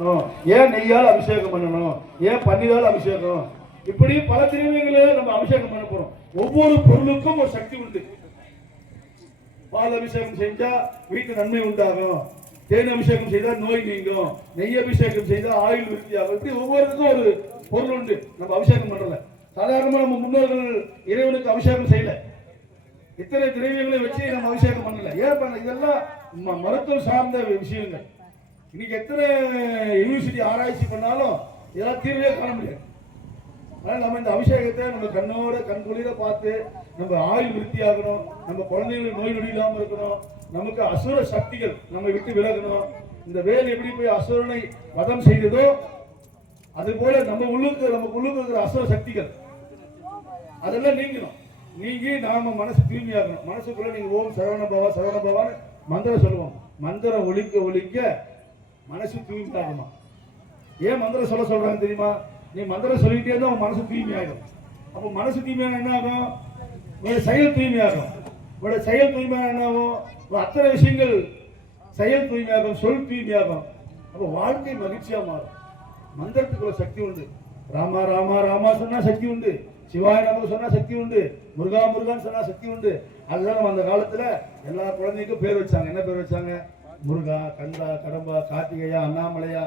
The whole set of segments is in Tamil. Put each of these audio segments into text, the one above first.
பண்ணணும்? ஏன் நெய்யால் அபிஷேகம் பண்ணணும்? ஏன் பன்னீரால் அபிஷேகம்? இப்படி பல திரவியங்களை நம்ம அபிஷேகம் பண்ண போறோம். ஒவ்வொரு பொருளுக்கும் ஒரு சக்தி உண்டு. பால் அபிஷேகம் செஞ்சா வீட்டு நன்மை உண்டாகும். தேன் அபிஷேகம் செய்தா நோய் நீங்கும். நெய் அபிஷேகம் செய்தா ஆயுள் விருத்தியாகும் இப்படி ஒவ்வொருக்கும் ஒரு பொருள் உண்டு. நம்ம அபிஷேகம் பண்றல சாதாரணமா நம்ம முன்னோர்கள் இறைவனுக்கு அபிஷேகம் செய்யல. இத்தனை திரவியங்களை வச்சு நம்ம அபிஷேகம் பண்ணல. ஏன் பண்ண இதெல்லாம் ம- மருத்துவம் சார்ந்த விஷயங்கள். இன்னைக்கு எத்தனை யூனிவர்சிட்டி ஆராய்ச்சி பண்ணாலும் இதெல்லாம் தீர்வே காண முடியாது. அதனால் நம்ம இந்த அபிஷேகத்தை நம்ம கண்ணோட கண் பார்த்து நம்ம ஆயுள் விருத்தியாகணும் நம்ம குழந்தைங்களுக்கு நோய் நொடி இல்லாமல் இருக்கணும் நமக்கு அசுர சக்திகள் நம்ம விட்டு விலகணும். இந்த வேல் எப்படி போய் அசுரனை வதம் செய்ததோ அது போல நம்ம உள்ளுக்கு நம்ம உள்ளுக்கு இருக்கிற அசுர சக்திகள் அதெல்லாம் நீங்கணும். நீங்கி நாம மனசு தூய்மையாகணும். மனசுக்குள்ள நீங்க ஓம் சரவண பவா சரவண பவான்னு மந்திரம் சொல்லுவோம். மந்திரம் ஒழிக்க ஒழிக்க மனசு தூய்மையாகுமா ஏன் மந்திரம் சொல்ல சொல்றாங்க தெரியுமா? நீ மந்திரம் சொல்லிட்டே இருந்தா உன் மனசு தூய்மையாகும் அப்போ மனசு தூய்மையான என்ன ஆகும்? உங்களோட செயல் தூய்மையாகும் உங்களோட செயல் தூய்மையான என்ன ஆகும்? அத்தனை விஷயங்கள் செயல் தூய்மையாகும் சொல் தூய்மையாகும் அப்போ வாழ்க்கை மகிழ்ச்சியா மாறும். மந்திரத்துக்கு ஒரு சக்தி உண்டு. ராமா ராமா ராமா சொன்னா சக்தி உண்டு. சிவாய நமக்கு சொன்னா சக்தி உண்டு. முருகா முருகான்னு சொன்னா சக்தி உண்டு. அதுதான் நம்ம அந்த காலத்துல எல்லா குழந்தைக்கும் பேர் வச்சாங்க. என்ன பேர் வச்சாங்க? முருகா கந்தா கடம்பா கார்த்திகையா அண்ணாமலையா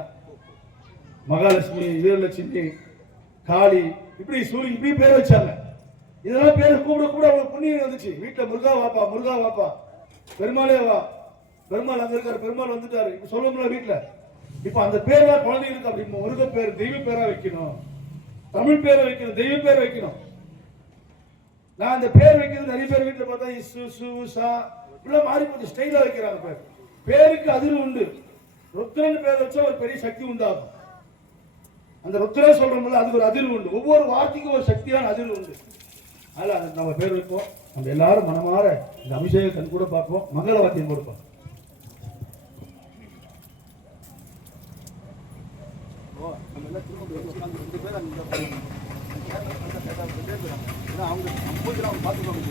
மகாலட்சுமி வீரலட்சுமி காளி இப்படி சூரிய இப்படி பேர் வச்சாங்க. இதெல்லாம் பேர் கூப்பிட கூட அவங்க புண்ணியம் வந்துச்சு வீட்டில் முருகா வாப்பா முருகா வாப்பா. பெருமாளே வா. பெருமாள் அங்க இருக்காரு பெருமாள் வந்துட்டாரு. இப்ப முடியல வீட்டுல. இப்ப அந்த பேர்லாம் குழந்தைங்களுக்கு அப்படி. முருக பேர் தெய்வ பேரா வைக்கணும். தமிழ் பேரை வைக்கணும் தெய்வ பேர் வைக்கணும். நான் அந்த பேர் வைக்கிறது நிறைய பேர் வீட்டுல பார்த்தா இசு சு சா இப்படிலாம் மாறி போச்சு. ஸ்டைலா வைக்கிறாங்க பேர். பேருக்கு அதிர்வு உண்டு ருத்ரன் பேர் வச்சா ஒரு பெரிய சக்தி உண்டாகும் அந்த ருத்ரன் சொல்றோம்ல அது ஒரு அதிர்வு உண்டு ஒவ்வொரு வார்த்தைக்கும் ஒரு சக்தியான அதிர்வு உண்டு அதில் நம்ம பேர் வைப்போம் நம்ம எல்லாரும் மனமாற இந்த அபிஷேக கண் கூட பார்ப்போம் மங்கள வாத்தியம் கொடுப்போம் அவங்க அவங்க பார்த்துக்கோங்க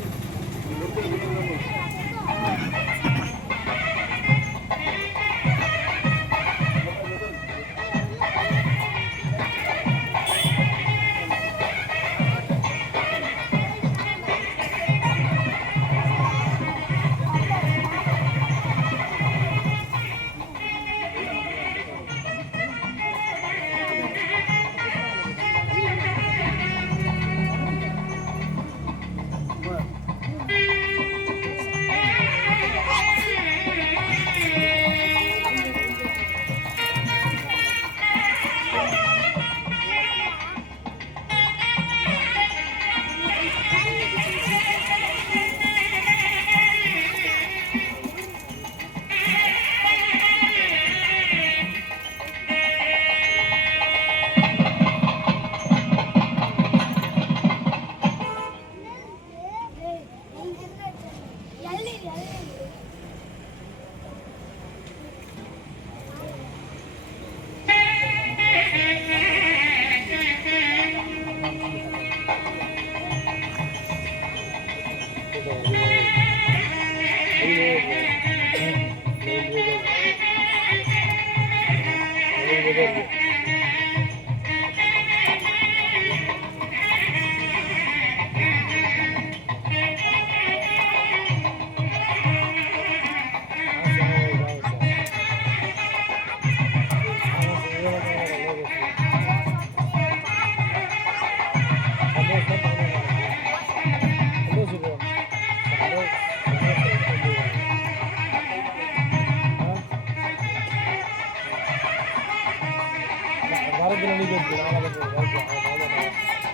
Oh, Thank you.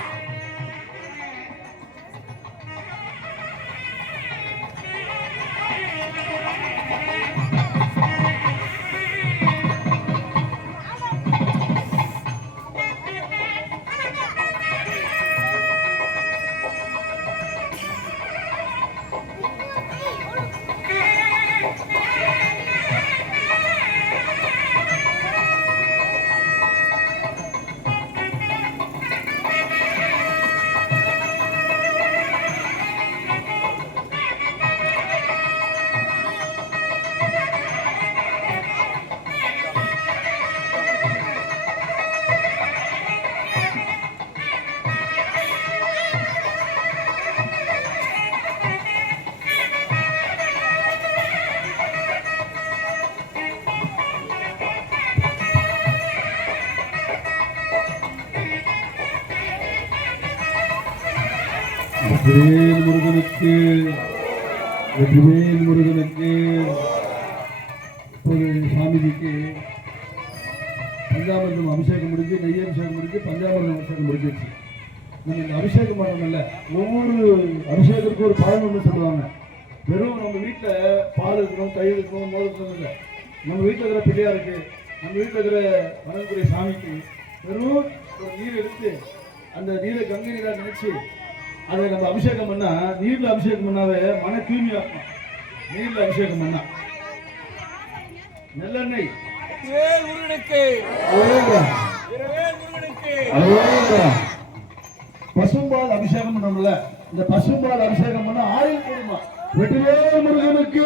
வெற்றிவேல் முருகனுக்கு வெற்றிவேல் முருகனுக்கு இப்போது சாமிஜிக்கு பஞ்சாமிரதம் அபிஷேகம் முடிஞ்சு நெய் அபிஷேகம் முடிஞ்சு பஞ்சாமிரதம் அபிஷேகம் முடிஞ்சிருச்சு. நம்ம இந்த அபிஷேகம் பண்ணணும்ல ஒவ்வொரு அபிஷேகத்துக்கும் ஒரு பலன் ஒன்று சொல்லுவாங்க. வெறும் நம்ம வீட்டில் பால் இருக்கணும் தயிர் இருக்கணும் மோர் இருக்கணும் இல்லை. நம்ம வீட்டில் இருக்கிற பிள்ளையாருக்கு நம்ம வீட்டில் இருக்கிற வனங்குறை சாமிக்கு வெறும் ஒரு நீர் எடுத்து அந்த நீரை கங்கை நீராக நினச்சி அதை நம்ம அபிஷேகம் பண்ணா நீர்ல அபிஷேகம் பண்ணாவே மன தூய்மையாக்கும் நீர்ல அபிஷேகம் பண்ணா. நல்லெண்ணெய். பசும்பால் அபிஷேகம் பண்ணோம்ல இந்த பசும்பால் அபிஷேகம் பண்ணா ஆயுள் கூடுமா வெற்றிவேல் முருகனுக்கு.